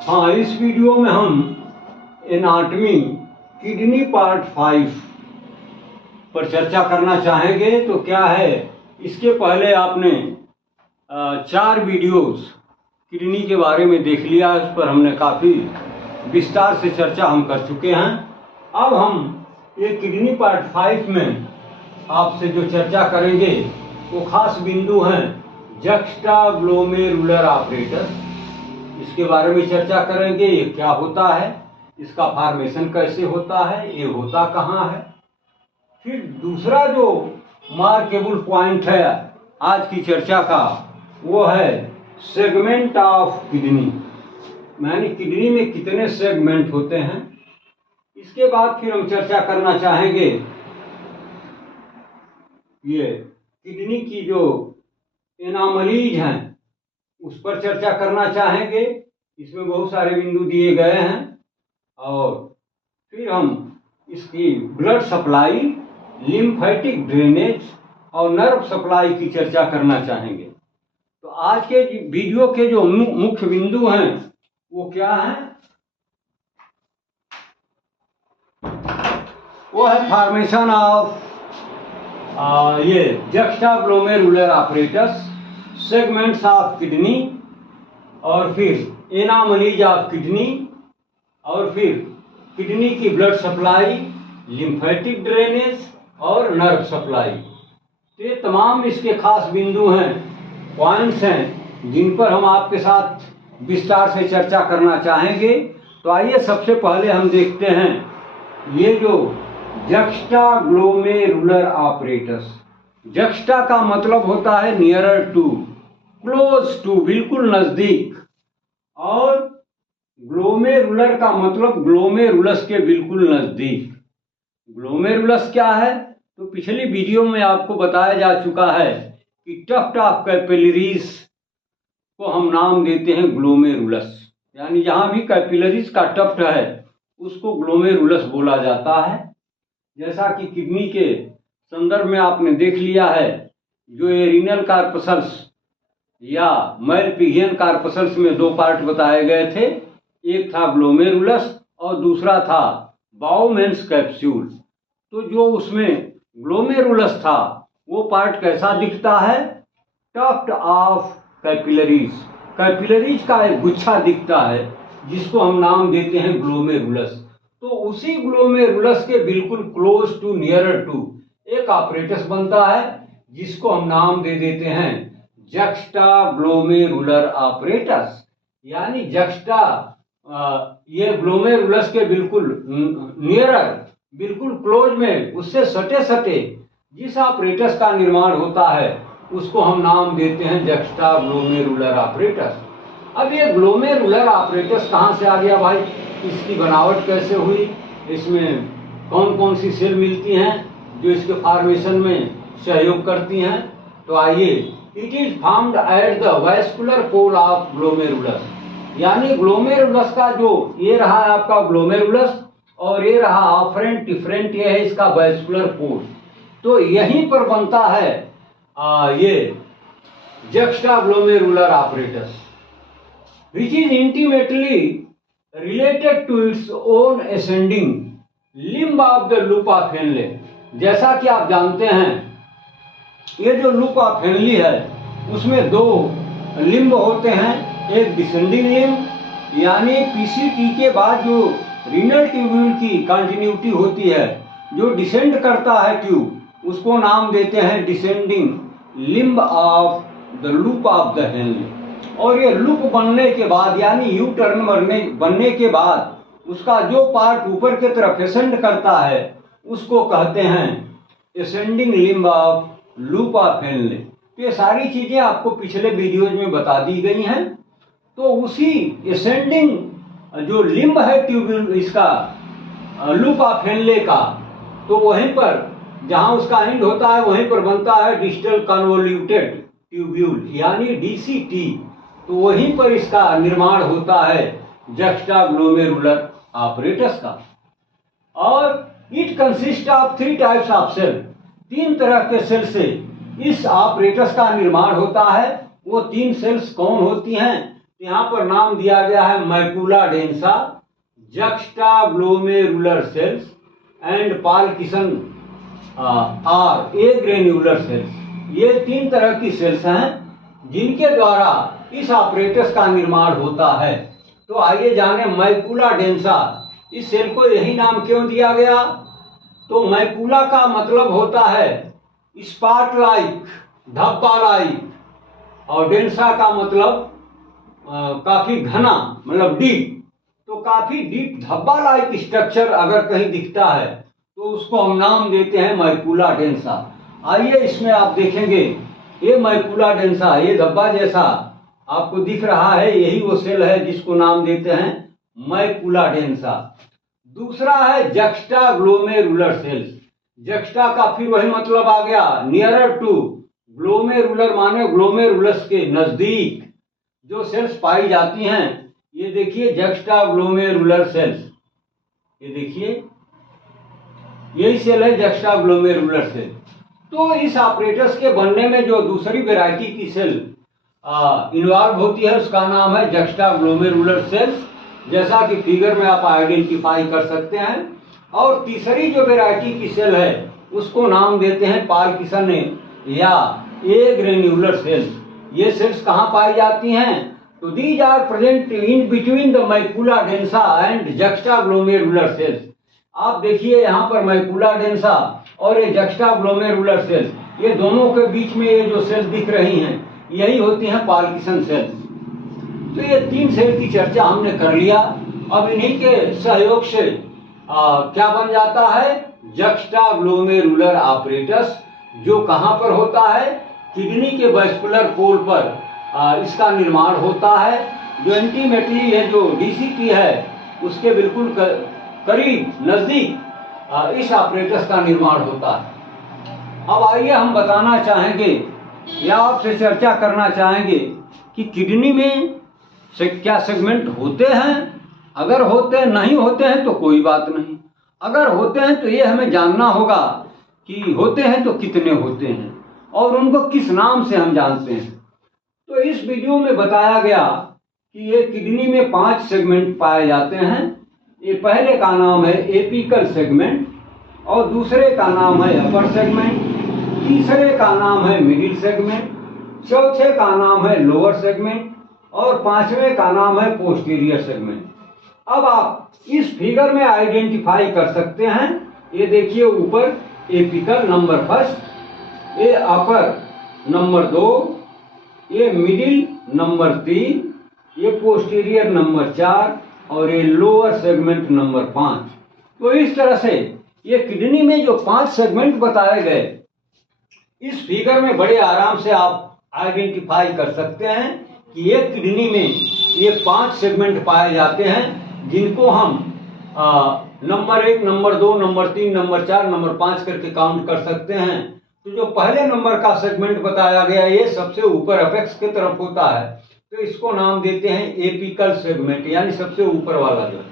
हाँ, इस वीडियो में हम एनाटमी किडनी पार्ट 5 पर चर्चा करना चाहेंगे। तो क्या है, इसके पहले आपने 4 वीडियोस किडनी के बारे में देख लिया। उस पर हमने काफ़ी विस्तार से चर्चा हम कर चुके हैं। अब हम ये किडनी पार्ट 5 में आपसे जो चर्चा करेंगे वो खास बिंदु हैं जक्स्टाग्लोमेरुलर आपरेटस। इसके बारे में चर्चा करेंगे। ये क्या होता है, इसका फॉर्मेशन कैसे होता है, ये होता कहाँ है। फिर दूसरा जो मार्केबल पॉइंट है आज की चर्चा का, वो है सेगमेंट ऑफ किडनी, यानी किडनी में कितने सेगमेंट होते हैं। इसके बाद फिर हम चर्चा करना चाहेंगे ये किडनी की जो एनामलीज हैं उस पर चर्चा करना चाहेंगे। इसमें बहुत सारे बिंदु दिए गए हैं। और फिर हम इसकी ब्लड सप्लाई, लिम्फेटिक ड्रेनेज और नर्व सप्लाई की चर्चा करना चाहेंगे। तो आज के वीडियो के जो मुख्य बिंदु हैं वो क्या हैं, वो है फॉर्मेशन ऑफ ये जक्स्टाग्लोमेरुलर आपरेटस, सेगमेंट्स ऑफ किडनी, और फिर एनामलीज ऑफ किडनी, और फिर किडनी की ब्लड सप्लाई, लिम्फेटिक ड्रेनेज और नर्व सप्लाई। तो ये तमाम इसके खास बिंदु हैं, पॉइंट्स हैं, जिन पर हम आपके साथ विस्तार से चर्चा करना चाहेंगे। तो आइए सबसे पहले हम देखते हैं ये जो जक्स्टाग्लोमेरुलर आपरेटस। जक्स्टा का मतलब होता है नियरर टू, क्लोज टू, बिल्कुल नजदीक, और ग्लोमेरुलर का मतलब ग्लोमेरुलस के बिल्कुल नजदीक। ग्लोमेरुलस क्या है, तो पिछली वीडियो में आपको बताया जा चुका है कि टफ्ट ऑफ कैपिलरीज को हम नाम देते हैं ग्लोमेरुलस, यानी जहां भी कैपिलरीज का टफ्ट है उसको ग्लोमेरुलस बोला जाता है। जैसा कि किडनी के संदर्भ में आपने देख लिया है, जो ये रीनल कार्पसल्स या मैलपिघियन कार्पसल्स में 2 पार्ट बताए गए थे। एक था ग्लोमेरुलस और दूसरा था बाउमेंस कैप्सूल। तो जो उसमें ग्लोमेरुलस था वो पार्ट कैसा दिखता है, टफ्ट ऑफ कैपिलरीज, कैपिलरीज का एक गुच्छा दिखता है जिसको हम नाम देते हैं ग्लोमेरुलस। तो उसी ग्लोमेरुलस के बिल्कुल क्लोज टू, नियरर टू एक आपरेटस बनता है जिसको हम नाम दे देते हैं जक्स्टाग्लोमेरुलर आपरेटस। यानी जक्स्टा ये ग्लोमेरुलस के बिल्कुल नियरर, बिल्कुल क्लोज में, उससे सटे सटे जिस आपरेटस का निर्माण होता है उसको हम नाम देते हैं जक्स्टाग्लोमेरुलर आपरेटस। अब ये ग्लोमेरुलर आपरेटस कहाँ से आ गया भाई, इसकी बनावट कैसे हुई, इसमें कौन कौन सी सेल मिलती हैं जो इसके फॉर्मेशन में सहयोग करती हैं। तो आइए, it is formed at the vascular pole of glomerulus, यानी ग्लोमेरुलस का जो ये रहा है आपका ग्लोमेरुलस, और ये रहा ऑफरेंट डिफरेंट, ये है इसका वैस्कुलर पोल। तो यहीं पर बनता है ये juxtaglomerular आपरेटस, which is intimately related to its own ascending limb of the loop of Henle। जैसा कि आप जानते हैं ये जो लूप ऑफ हेनली है उसमें 2 लिम्ब होते हैं। एक डिसेंडिंग लिम्ब, यानी पीसीटी के बाद जो रीनल ट्यूब्यूल की कंटिन्यूटी होती है, जो डिसेंड करता है ट्यूब, उसको नाम देते हैं descending limb of the loop of the Henley. और ये लूप बनने के बाद, यानी यू टर्न बनने के बाद उसका जो पार्ट ऊपर की तरफ एसेंड करता है उसको कहते हैं ascending limb of loop of Henle. तो ये सारी चीजें आपको पिछले वीडियोज में बता दी गई हैं। तो उसी एसेंडिंग जो लिम्ब है ट्यूब्यूल, इसका लूप ऑफ हेनले का, तो वहीं पर जहां उसका एंड होता है वहीं पर बनता है डिस्टल कन्वोल्यूटेड ट्यूब्यूल, यानी डीसीटी। तो वहीं पर इसका निर्माण होता है जक्स्टाग्लोमेरुलर आपरेटस का। और it consist of 3 types of cell, 3 तरह के सेल से इस आपरेटस का निर्माण होता है। वो 3 सेल्स कौन होती हैं, यहाँ पर नाम दिया गया है macula densa, juxtaglomerular cells and polkissen or agranular cells. ये 3 तरह की सेल्स हैं जिनके द्वारा इस ऑपरेटस का निर्माण होता है। तो आइए जाने मैकुला डेंसा, इस सेल को यही नाम क्यों दिया गया? तो मैकुला का मतलब होता है स्पॉट लाइक, धब्बा लाइक, और डेंसा का मतलब काफी घना, मतलब डीप। तो काफी डीप धब्बा लाइक स्ट्रक्चर अगर कहीं दिखता है तो उसको हम नाम देते हैं मैकुला डेंसा। आइए इसमें आप देखेंगे ये मैकुला डेंसा, ये धब्बा जैसा आपको दिख रहा है, यही वो सेल है जिसको नाम देते हैं मैकुला डेंसा। दूसरा है जक्स्टाग्लोमेरुलर सेल्स। जक्स्टा का फिर वही मतलब आ गया, नियरर टू, ग्लोमेरुलर माने ग्लोमेरुलस के नजदीक जो सेल्स पाई जाती हैं। ये देखिए जक्स्टाग्लोमेरुलर सेल्स, ये देखिए यही सेल है जक्स्टाग्लोमेरुलर सेल। तो इस ऑपरेटस के बनने में जो दूसरी वैरायटी की सेल इन्वॉल्व होती है उसका नाम है जक्स्टाग्लोमेरुलर सेल्स, जैसा कि फिगर में आप आइडेंटिफाई कर सकते हैं। और तीसरी जो वैरायटी की सेल है उसको नाम देते हैं पार्किंसन या ए ग्रेन्युलर सेल्स। ये सेल्स कहाँ पाई जाती हैं? तो these are present in between the macula densa and juxtaglomerular cells. आप देखिए यहाँ पर मैकुला डेंसा और ये जक्स्टाग्लोमेरुलर सेल्स, ये दोनों के बीच में ये जो सेल्स दिख रही हैं यही होती हैं पार्किंसन सेल्स। तो ये 3 सेल की चर्चा हमने कर लिया। अब इन्हीं के सहयोग से क्या बन जाता है? जक्स्टाग्लोमेरुलर ऑपरेटस, जो कहाँ पर होता है? किडनी के वैस्कुलर पोल पर इसका निर्माण होता है, जो इंटीमेटली है, जो डीसीपी है उसके बिल्कुल करीब, नजदीक इस ऑपरेटस का निर्माण होता है। अब आइए हम बताना चाहेंगे या आपसे चर्चा करना चाहेंगे कि किडनी में क्या सेगमेंट होते हैं। अगर होते नहीं होते हैं तो कोई बात नहीं, अगर होते हैं तो ये हमें जानना होगा कि होते हैं तो कितने होते हैं और उनको किस नाम से हम जानते हैं। तो इस वीडियो में बताया गया कि ये किडनी में 5 सेगमेंट पाए जाते हैं। ये पहले का नाम है एपिकल सेगमेंट, और दूसरे का नाम है अपर सेगमेंट, तीसरे का नाम है मिडिल सेगमेंट, चौथे का नाम है लोअर सेगमेंट और 5वें का नाम है पोस्टीरियर सेगमेंट। अब आप इस फिगर में आइडेंटिफाई कर सकते हैं। ये देखिए ऊपर एपिकल नंबर 1, ये अपर नंबर 2, ये मिडिल नंबर 3, ये पोस्टीरियर नंबर 4 और ये लोअर सेगमेंट नंबर 5। तो इस तरह से ये किडनी में जो 5 सेगमेंट बताए गए, इस फिगर में बड़े आराम से आप आइडेंटिफाई कर सकते हैं कि एक किडनी में ये 5 सेगमेंट पाए जाते हैं, जिनको हम number 1, number 2, number 3, number 4, number 5 करके काउंट कर सकते हैं। तो जो पहले नंबर का सेगमेंट बताया गया ये सबसे ऊपर अपेक्स की तरफ होता है, तो इसको नाम देते हैं एपिकल सेगमेंट, यानी सबसे ऊपर वाला जो है।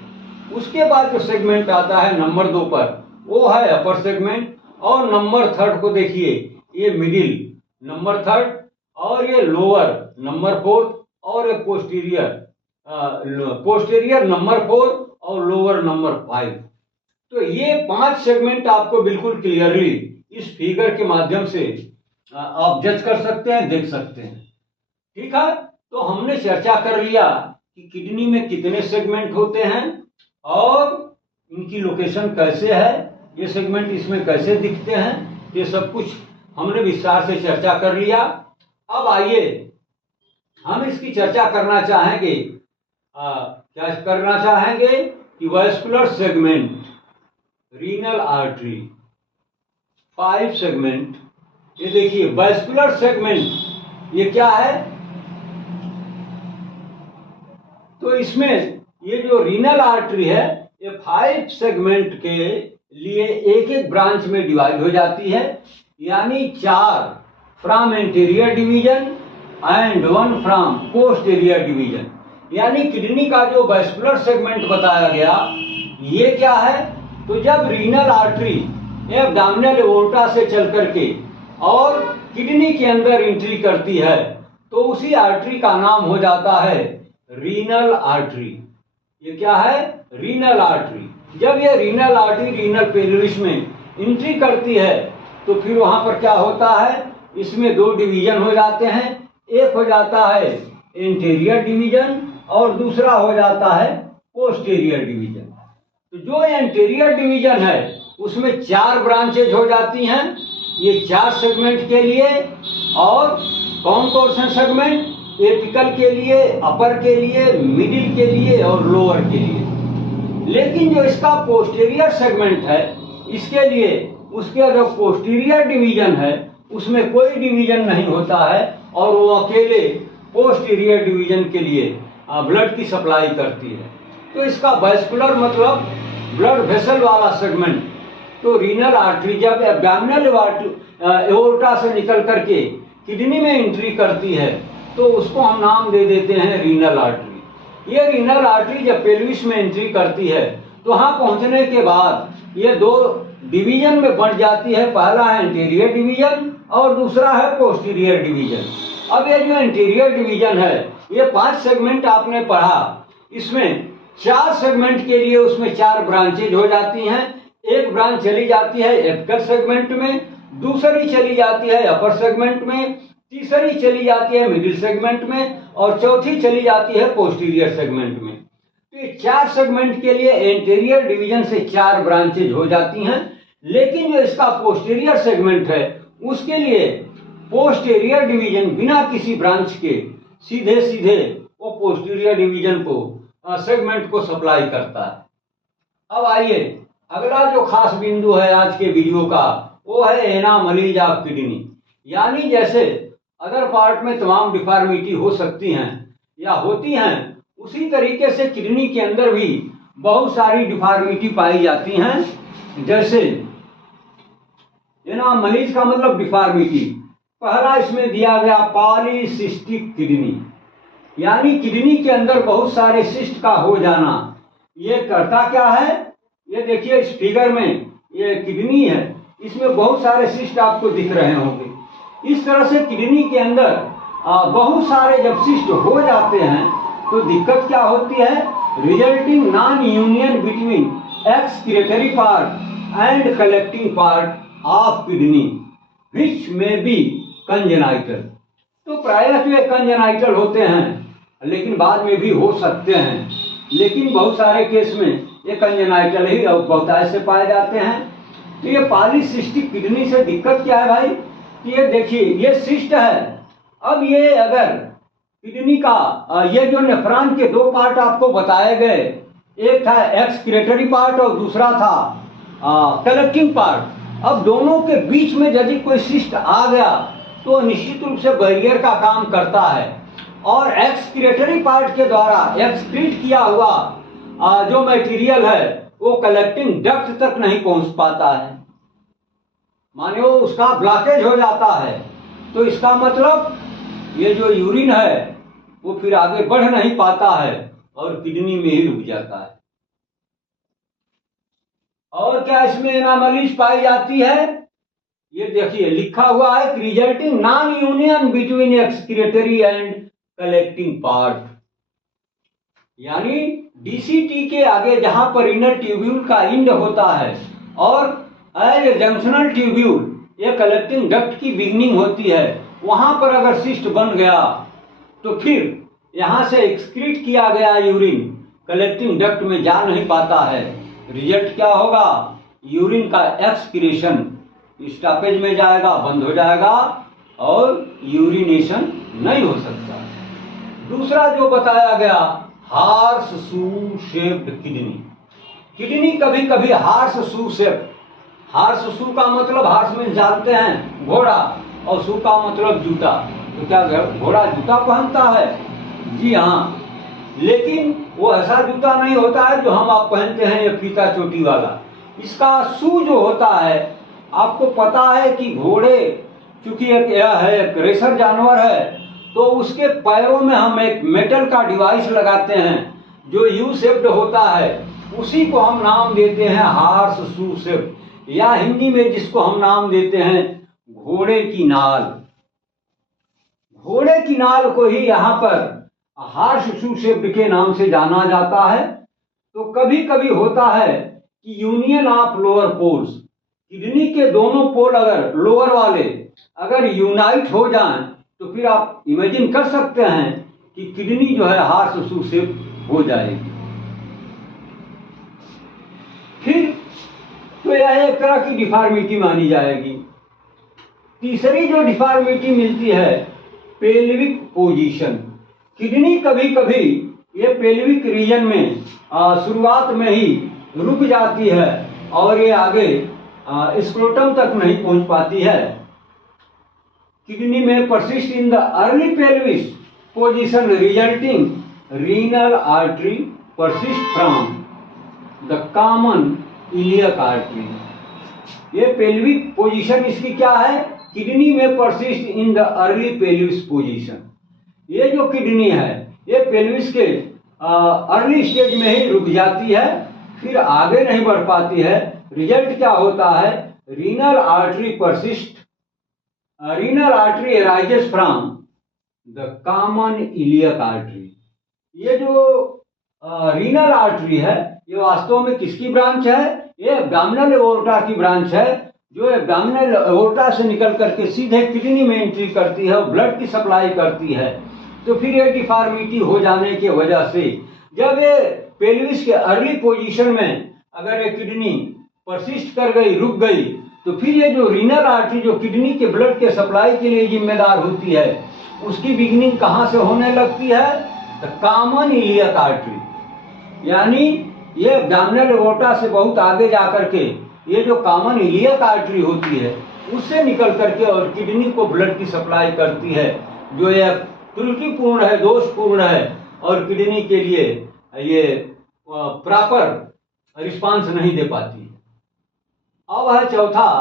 उसके बाद जो सेगमेंट आता है नंबर 2 पर, वो है अपर सेगमेंट, और नंबर 3 को देखिए, ये मिडिल नंबर 3 और ये लोअर नंबर 4 और ये पोस्टीरियर नंबर 4 और लोअर नंबर 5। तो ये 5 सेगमेंट आपको बिल्कुल क्लियरली इस फिगर के माध्यम से आप जज कर सकते हैं, देख सकते हैं। ठीक है, तो हमने चर्चा कर लिया कि किडनी में कितने सेगमेंट होते हैं और इनकी लोकेशन कैसे है, ये सेगमेंट इसमें कैसे दिखते हैं, ये सब कुछ हमने विस्तार से चर्चा कर लिया। अब आइए हम इसकी चर्चा करना चाहेंगे, क्या करना चाहेंगे कि vascular segment, renal artery, 5 segment. ये देखिए वैस्कुलर सेगमेंट ये क्या है? तो इसमें ये जो रीनल आर्टरी है ये 5 सेगमेंट के लिए एक एक ब्रांच में डिवाइड हो जाती है, यानी 4 from anterior division and 1 from posterior division. यानी किडनी का जो वैस्कुलर सेगमेंट बताया गया ये क्या है? तो जब रीनल आर्टरी एब्डोमिनल एओर्टा से चल करके और किडनी के अंदर एंट्री करती है तो उसी आर्टरी का नाम हो जाता है रीनल आर्टरी। ये क्या है? Renal artery. जब ये रीनल आर्टरी रीनल पेल्विस में एंट्री करती है तो फिर वहां पर क्या होता है, इसमें दो डिवीजन हो जाते हैं। एक हो जाता है एंटीरियर डिवीजन और दूसरा हो जाता है पोस्टीरियर डिवीजन। तो जो एंटीरियर डिवीजन है उसमें 4 ब्रांचेज हो जाती हैं, ये 4 सेगमेंट के लिए। और कौन कौन से सेगमेंट? एपिकल के लिए, अपर के लिए, मिडिल के लिए और लोअर के लिए। लेकिन जो इसका पोस्टीरियर सेगमेंट है, इसके लिए उसके जो पोस्टीरियर डिवीजन है उसमें कोई डिवीजन नहीं होता है और वो अकेले पोस्टीरियर डिवीजन के लिए ब्लड की सप्लाई करती है। तो इसका वैस्कुलर मतलब ब्लड वेसल वाला सेगमेंट। तो रीनल आर्टरी जब एब्डोमिनल एओर्टा से निकल करके किडनी में एंट्री करती है तो उसको हम नाम दे देते हैं रीनल आर्टरी। ये रीनल आर्टरी जब पेल्विस में एंट्री करती है तो वहां पहुंचने के बाद ये 2 डिवीजन में बढ़ जाती है। पहला है एंटीरियर डिवीजन और दूसरा है पोस्टीरियर डिवीजन। अब ये जो एंटीरियर डिवीजन है ये 5 सेगमेंट आपने पढ़ा, इसमें 4 सेगमेंट के लिए उसमें 4 ब्रांचेज हो जाती हैं। एक ब्रांच चली जाती है एपिकल सेगमेंट में, दूसरी चली जाती है अपर सेगमेंट में, तीसरी चली जाती है मिडिल सेगमेंट में और चौथी चली जाती है पोस्टीरियर सेगमेंट में। तो ये 4 सेगमेंट के लिए एंटीरियर डिवीजन से 4 ब्रांचेज हो जाती हैं। लेकिन जो इसका पोस्टीरियर सेगमेंट है उसके लिए पोस्टीरियर डिवीजन बिना किसी ब्रांच के सीधे सीधे वो पोस्टीरियर डिवीजन को सेगमेंट को सप्लाई करता है। अब आइए अगला जो खास बिंदु है आज के वीडियो का वो है एनामलीज ऑफ किडनी। यानी जैसे अदर पार्ट में तमाम डिफॉर्मिटी हो सकती हैं या होती हैं, उसी तरीके से किडनी के अंदर भी बहुत सारी डिफॉर्मिटी पाई जाती हैं। जैसे एनामलीज का मतलब डिफॉर्मिटी। पहला इसमें दिया गया पॉलीसिस्टिक किडनी, यानी किडनी के अंदर बहुत सारे सिस्ट का हो जाना। ये करता क्या है? ये देखिए इस फिगर में ये किडनी है, इसमें बहुत सारे सिस्ट आपको दिख रहे होंगे। इस तरह से किडनी के अंदर बहुत सारे जब सिस्ट हो जाते हैं तो दिक्कत क्या होती है? Resulting non union between excretory part and collecting part of kidney which may be congenital. तो प्रायः तो ये कंजेनाइटल होते हैं, लेकिन बाद में भी हो सकते हैं। लेकिन बहुत सारे केस में ये कंजेनाइटल ही बहुतायत से पाए जाते हैं। तो ये पॉलीसिस्टिक किडनी से दिक्कत क्या है भाई? कि ये देखिए ये सिस्ट है। अब ये अगर किडनी का ये जो नेफ्रॉन के 2 पार्ट आपको बताए गए, एक था एक्सक्रीटरी पार्ट और दूसरा था कलेक्टिंग पार्ट। अब दोनों के बीच में यदि कोई सिस्ट आ गया तो निश्चित रूप से बैरियर का काम करता है और एक्सक्रीटरी पार्ट के द्वारा एक्सक्रीट किया हुआ जो मटेरियल है वो कलेक्टिंग डक्ट तक नहीं पहुंच पाता है, माने वो उसका ब्लॉकेज हो जाता है। तो इसका मतलब ये जो यूरिन है वो फिर आगे बढ़ नहीं पाता है और किडनी में ही रुक जाता है। और क्या इसमें एनामलीज पाई जाती है? ये देखिए लिखा हुआ है resulting non union between excretory and collecting part. यानी डीसीटी के आगे जहां पर इनर ट्यूब्यूल का इंड होता है और एज जंक्शनल ट्यूब्यूल ये कलेक्टिंग डक्ट की बिगनिंग होती है, वहां पर अगर सिस्ट बन गया तो फिर यहां से एक्सक्रीट किया गया यूरिन कलेक्टिंग डक्ट में जा नहीं पाता है। रिजल्ट क्या होगा? यूरिन का एक्सक्रीशन स्टॉपेज में जाएगा, बंद हो जाएगा और यूरिनेशन नहीं हो सकता। दूसरा जो बताया गया हार्स शू शेप्ड किडनी। किडनी कभी कभी हार्स शू शेप, हार्स शू का मतलब हार्स में जानते हैं घोड़ा और शू का मतलब जूता। तो क्या घोड़ा जूता पहनता है? जी हाँ, लेकिन वो ऐसा जूता नहीं होता है जो हम आप पहनते हैं ये फीता चोटी वाला। इसका शू जो होता है, आपको पता है कि घोड़े चूंकि एक रेसर जानवर है तो उसके पैरों में हम एक मेटल का डिवाइस लगाते हैं जो यू शेप्ड होता है, उसी को हम नाम देते हैं हार्स शू शेप, या हिंदी में जिसको हम नाम देते हैं घोड़े की नाल। घोड़े की नाल को ही यहाँ पर हार्श सुसेप्ट के नाम से जाना जाता है। तो कभी कभी होता है कि union of lower poles, kidney के दोनों पोल अगर लोअर वाले अगर यूनाइट हो जाएं तो फिर आप इमेजिन कर सकते हैं कि किडनी जो है हार्श सुसेप्ट हो जाएगी। फिर तो यह एक तरह की डिफॉर्मिटी मानी जाएगी। तीसरी जो डिफॉर्मिटी मिलती है पेल्विक पोजीशन। किडनी कभी कभी ये पेल्विक रीजन में शुरुआत में ही रुक जाती है और ये आगे स्क्रोटम तक नहीं पहुंच पाती है। किडनी में persist in the early pelvis position resulting renal artery persist from the common iliac artery. ये पेल्विक पोजीशन इसकी क्या है? किडनी में persist in the early pelvis position. ये जो किडनी है ये पेल्विस के अर्ली स्टेज में ही रुक जाती है, फिर आगे नहीं बढ़ पाती है। रिजल्ट क्या होता है? Renal artery persist, renal artery arises from the common iliac artery. ये जो रीनल आर्टरी है ये वास्तव में किसकी ब्रांच है? ये एब्डोमिनल एओर्टा की ब्रांच है, जो एब्डोमिनल एओर्टा से निकल करके सीधे किडनी में एंट्री करती है और ब्लड की सप्लाई करती है। तो फिर ये डिफॉर्मिटी हो जाने की वजह से जब ये पेल्विस के अर्ली पोजीशन में अगर ये किडनी परसिस्ट कर गई, रुक गई, तो फिर ये जो रीनल आर्टरी जो किडनी के ब्लड के सप्लाई के लिए जिम्मेदार होती है उसकी बिगिनिंग कहाँ से होने लगती है? The common iliac artery. यानी ये एब्डोमिनल एओर्टा से बहुत आगे जाकर के ये जो कॉमन इलियक आर्टरी होती है उससे निकल करके और किडनी को ब्लड की सप्लाई करती है, जो ये त्रुटिपूर्ण है, दोषपूर्ण है और किडनी के लिए ये प्रॉपर रिस्पांस नहीं दे पाती है। अब है चौथा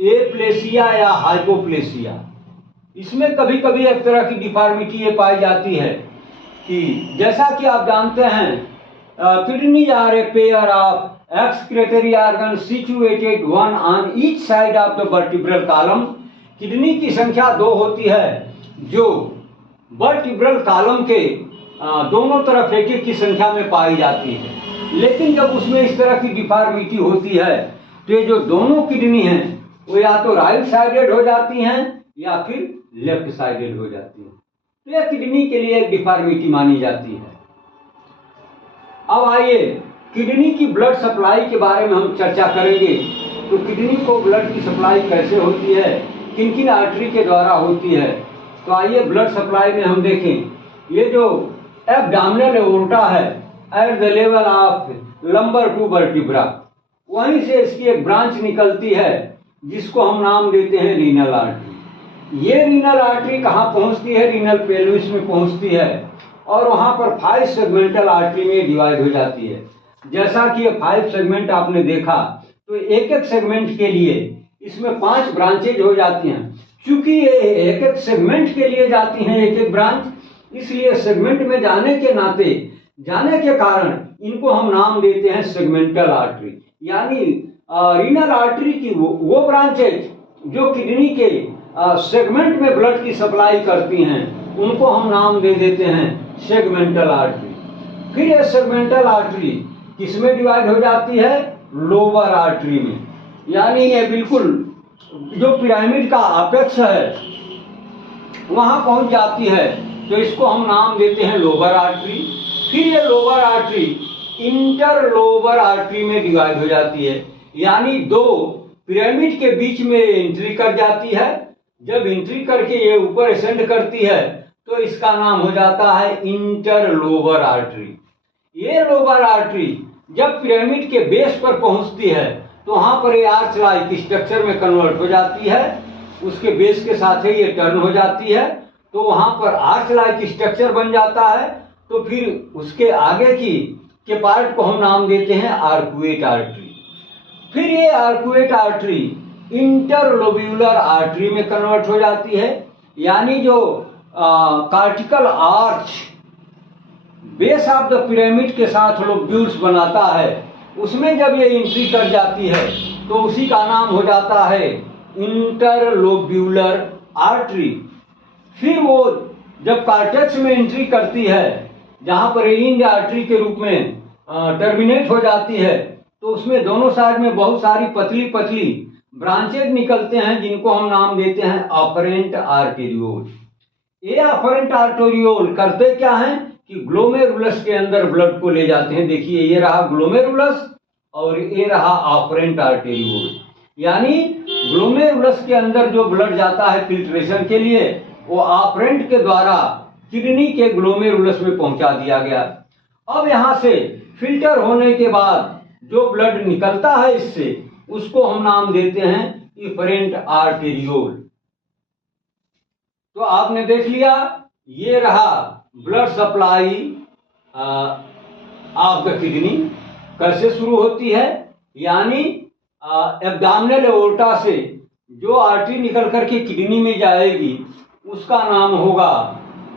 एप्लेसिया या हाइपोप्लेसिया। इसमें कभी कभी एक तरह की डिफॉर्मिटी ये पाई जाती है कि जैसा कि आप जानते हैं kidney are a pair of excretory organs situated one on each side of the vertebral column। Kidney की संख्या 2 होती है जो वर्टिब्रल कॉलम के दोनों तरफ एक एक की संख्या में पाई जाती है। लेकिन जब उसमें इस तरह की डिफॉर्मिटी होती है तो ये जो दोनों किडनी हैं वो या तो राइट साइडेड हो जाती हैं या फिर लेफ्ट साइडेड हो जाती हैं। तो यह किडनी के लिए एक डिफॉर्मिटी मानी जाती है। अब आइए किडनी की ब्लड सप्लाई के बारे में हम चर्चा करेंगे। तो किडनी को ब्लड की सप्लाई कैसे होती है, किन किन आर्टरी के द्वारा होती है। तो आइए ब्लड सप्लाई में हम देखें। ये जो एब्डोमिनल एओर्टा है at the level of lumbar two vertebra, वहीं से इसकी एक ब्रांच निकलती है जिसको हम नाम देते हैं रीनल आर्टरी। ये रीनल आर्टरी कहाँ पहुंचती है? रीनल पेल्विस में पहुंचती है और वहां पर 5 सेगमेंटल आर्टरी में डिवाइड हो जाती है। जैसा कि ये 5 सेगमेंट आपने देखा तो एक एक सेगमेंट के लिए इसमें 5 ब्रांचेज हो जाती हैं। चूंकि ये एक एक सेगमेंट के लिए जाती हैं एक एक ब्रांच, इसलिए सेगमेंट में जाने के नाते, जाने के कारण इनको हम नाम देते हैं सेगमेंटल आर्टरी। यानी रीनल आर्टरी की वो ब्रांचेज जो किडनी के सेगमेंट में ब्लड की सप्लाई करती हैं उनको हम नाम दे देते हैं सेगमेंटल आर्टरी। फिर ये सेगमेंटल आर्टरी किसमें डिवाइड हो जाती है? लोअर आर्टरी में। यानी ये बिल्कुल जो पिरामिड का अपेक्स है वहां पहुंच जाती है, तो इसको हम नाम देते हैं लोअर आर्टरी। फिर ये लोअर आर्टरी इंटरलोबर आर्टरी में डिवाइड हो जाती है, यानी 2 पिरामिड के बीच में एंट्री कर जाती है। जब एंट्री करके ये ऊपर असेंड करती है तो इसका नाम हो जाता है इंटरलोबर आर्टरी। ये लोअर आर्टरी जब पिरामिड के बेस पर पहुंचती है तो वहां पर ये आर्च लाइक स्ट्रक्चर में कन्वर्ट हो जाती है, उसके बेस के साथ ही ये टर्न हो जाती है, तो वहां पर आर्च लाइक स्ट्रक्चर बन जाता है। तो फिर उसके आगे के पार्ट को हम नाम देते हैं आर्कुएट आर्टरी। फिर ये आर्कुएट आर्टरी इंटरलोब्यूलर आर्टरी में कन्वर्ट हो जाती है, यानी जो cortical arch base of the pyramid के साथ लोब्यूल्स बनाता है उसमें जब ये एंट्री कर जाती है तो उसी का नाम हो जाता है इंटरलोब्यूलर आर्टरी। फिर वो जब कार्टेक्स में एंट्री करती है, जहां पर इंड आर्टरी के रूप में टर्मिनेट हो जाती है, तो उसमें दोनों साइड में बहुत सारी पतली पतली ब्रांचेज निकलते हैं, जिनको हम नाम देते हैं अफरेंट आर्टेरियोल। ये अफरेंट आर्टेरियोल करते क्या हैं कि ग्लोमेरुलस के अंदर ब्लड को ले जाते हैं। देखिए, ये रहा ग्लोमेरुलस और ये रहा अफरेंट आर्टेरियोल। यानी ग्लोमेरुलस के अंदर जो ब्लड जाता है फिल्ट्रेशन के लिए, वो अफरेंट के द्वारा किडनी के ग्लोमेरुलस में पहुंचा दिया गया। अब यहां से फिल्टर होने के बाद जो ब्लड निकलता है इससे, उसको हम नाम देते हैं इफरेंट आर्टेरियोल। तो आपने देख लिया, ये रहा blood supply of the kidney कैसे शुरू होती है। यानी एब्डोमिनल एओर्टा से जो आर्टरी निकल करके किडनी में जाएगी, उसका नाम होगा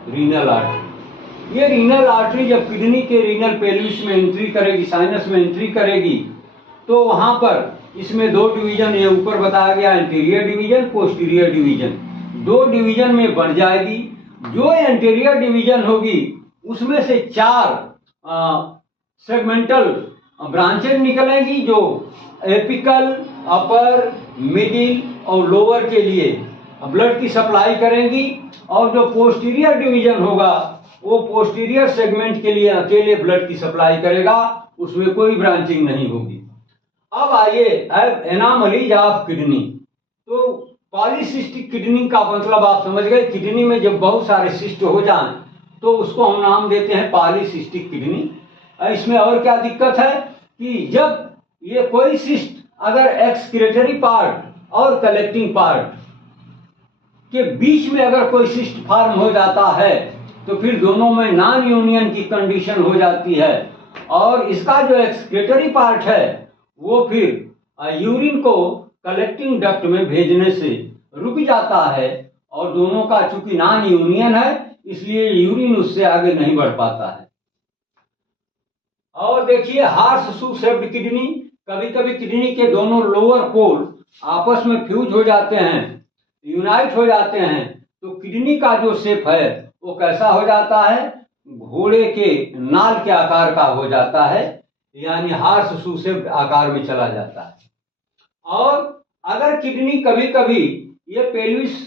रीनल आर्टरी। ये रीनल आर्टरी जब किडनी के रीनल पेल्विस में एंट्री करेगी, साइनस में एंट्री करेगी, तो वहां पर इसमें दो डिवीजन, ये ऊपर बताया गया एंटीरियर डिवीजन, पोस्टीरियर डिवीजन, दो डिवीजन में बढ़ जाएगी। जो एंटीरियर डिवीजन होगी उसमें से 4 सेगमेंटल ब्रांचेज निकलेंगी, जो एपिकल, अपर, मिडिल और लोअर के लिए ब्लड की सप्लाई करेंगी। और जो पोस्टीरियर डिवीजन होगा, वो पोस्टीरियर सेगमेंट के लिए अकेले ब्लड की सप्लाई करेगा, उसमें कोई ब्रांचिंग नहीं होगी। अब आइए एनामलीज ऑफ किडनी। तो पॉलीसिस्टिक किडनी का मतलब आप समझ गए। किडनी में जब बहुत सारे सिस्ट हो जाएं, तो उसको हम नाम देते हैं पॉलीसिस्टिक किडनी। इसमें और क्या दिक्कत है कि जब ये कोई सिस्ट अगर एक्सक्रीटरी पार्ट और कलेक्टिंग पार्ट के बीच में अगर कोई सिस्ट फॉर्म हो जाता है, तो फिर दोनों में नॉन यूनियन की कंडीशन हो जाती है। और इसका जो एक्सक्रीटरी पार्ट है, वो फिर यूरिन को कलेक्टिंग डक्ट में भेजने से रुक जाता है। और दोनों का चूंकि नॉन यूनियन है, इसलिए यूरिन उससे आगे नहीं बढ़ पाता है। और देखिए, हार्स शू शेप्ड किडनी, कभी कभी किडनी के दोनों लोअर पोल आपस में फ्यूज हो जाते हैं, यूनाइट हो जाते हैं, तो किडनी का जो शेप है वो कैसा हो जाता है, घोड़े के नाल के आकार का हो जाता है, यानी हार्स शू शेप्ड आकार में चला जाता है। और अगर किडनी कभी कभी ये पेल्विस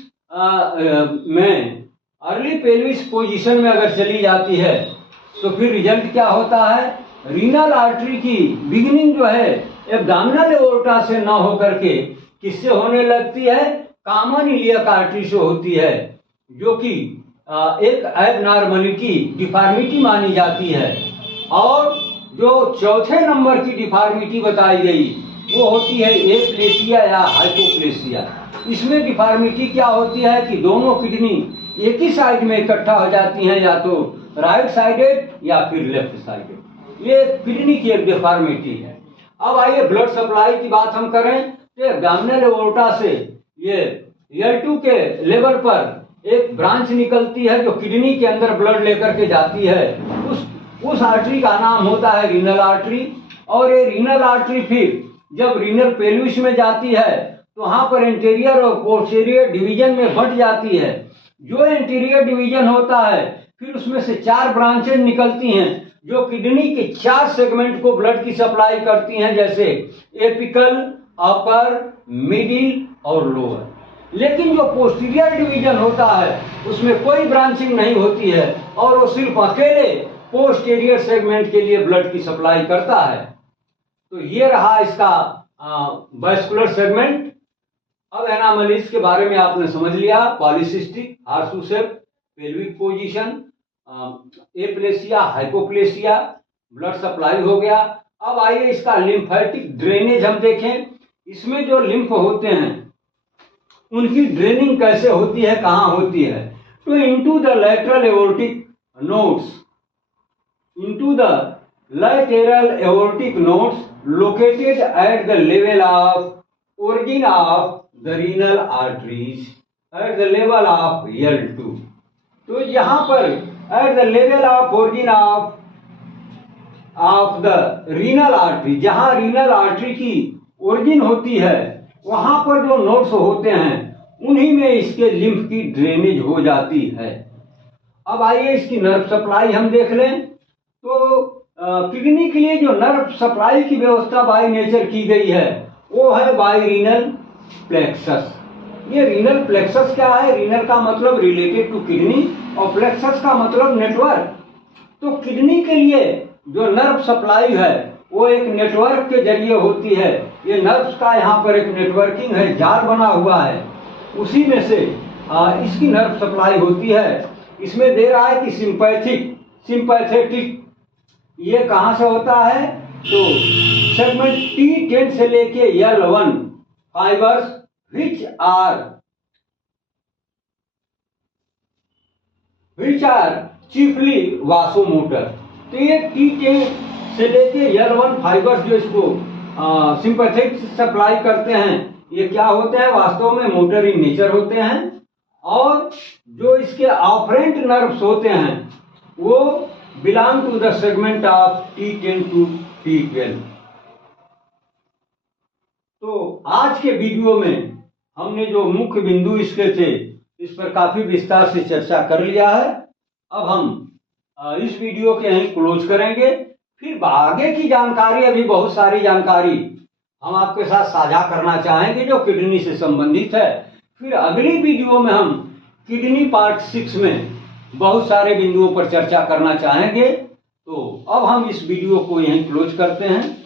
में अर्ली पेल्विस पोजीशन में अगर चली जाती है, तो फिर रिजल्ट क्या होता है, रीनल आर्टरी की बिगिनिंग जो है एब्डोमिनल एओर्टा से ना होकर के किससे होने लगती है, कॉमन इलियक आर्टरी से होती है, जो कि एक एबनॉर्मलिटी, डिफॉर्मिटी मानी जाती है। और जो चौथे नंबर की डिफॉर्मिटी बताई गई, वो होती है एप्लेसिया या हाइपोप्लेसिया। इसमें डिफॉर्मिटी क्या होती है कि दोनों किडनी एक ही साइड में इकट्ठा हो जाती हैं, या तो राइट साइडेड या फिर लेफ्ट साइडेड। ये किडनी की एक डिफॉर्मिटी है। अब आइए ब्लड सप्लाई की बात हम करें, तो एब्डोमिनल एओर्टा से ये L2 के लेवल पर एक ब्रांच निकलती है, जो किडनी के अंदर ब्लड लेकर के जाती है। उस आर्टरी का नाम होता है रीनल आर्टरी। और ये रीनल आर्टरी फिर जब रीनल पेल्विस में जाती है, तो वहां पर एंटीरियर और पोस्टीरियर डिवीजन में बंट जाती है। जो एंटीरियर डिवीजन होता है, फिर उसमें से 4 ब्रांचेज निकलती हैं, जो किडनी के 4 सेगमेंट को ब्लड की सप्लाई करती हैं, जैसे एपिकल, अपर, मिडिल और लोअर। लेकिन जो पोस्टीरियर डिवीजन होता है, उसमें कोई ब्रांचिंग नहीं होती है, और वो सिर्फ अकेले पोस्टीरियर सेगमेंट के लिए ब्लड की सप्लाई करता है। तो ये रहा इसका वैस्कुलर सेगमेंट। अब एनामलीज के बारे में आपने समझ लिया, polycystic, horseshoe shape, pelvic position, aplasia, hypoplasia, blood supply हो गया। अब आइए इसका लिम्फेटिक ड्रेनेज हम देखें। इसमें जो लिम्फ होते हैं, उनकी ड्रेनिंग कैसे होती है, कहाँ होती है। तो into the lateral aortic nodes, into the lateral aortic nodes located at the level of origin of the renal arteries at the level of L2। तो यहाँ पर at the level of origin of the renal artery, जहाँ renal artery की origin होती है, वहाँ पर जो नोड्स होते हैं, उन्हीं में इसके लिम्फ की ड्रेनेज हो जाती है। अब आइए इसकी नर्व सप्लाई हम देख लें। तो किडनी के लिए जो नर्व सप्लाई की व्यवस्था बाय नेचर की गई है वो है बाय रीनल प्लेक्सस। ये रीनल प्लेक्सस क्या है? रीनल का मतलब रिलेटेड टू किडनी और प्लेक्सस का मतलब नेटवर्क। तो किडनी के लिए जो नर्व सप्लाई है वो एक नेटवर्क के जरिए होती है। ये नर्व्स का यहाँ पर एक नेटवर्किंग है, जाल बना हुआ है, उसी में से इसकी नर्व सप्लाई होती है। इसमें दे रहा है कि सिंपैथेटिक ये कहाँ से होता है? तो सेगमेंट T10 से लेके L1 fibres which are chiefly vasomotor। तो ये T10 से लेके L1 फाइबर्स जो इसको सिंपैथेटिक सप्लाई करते हैं, ये क्या होते हैं? वास्तव में मोटर इन नेचर होते हैं। और जो इसके ऑपरेंट नर्व्स होते हैं वो belong to the segment of T10 to T12। तो आज के वीडियो में हमने जो मुख्य बिंदु इसके थे इस पर काफी विस्तार से चर्चा कर लिया है। अब हम इस वीडियो के यहीं क्लोज करेंगे। फिर आगे की जानकारी, अभी बहुत सारी जानकारी हम आपके साथ साझा करना चाहेंगे जो किडनी से संबंधित है। फिर अगली वीडियो में हम किडनी पार्ट 6 में बहुत सारे बिंदुओं पर चर्चा करना चाहेंगे। तो अब हम इस वीडियो को यहीं क्लोज करते हैं।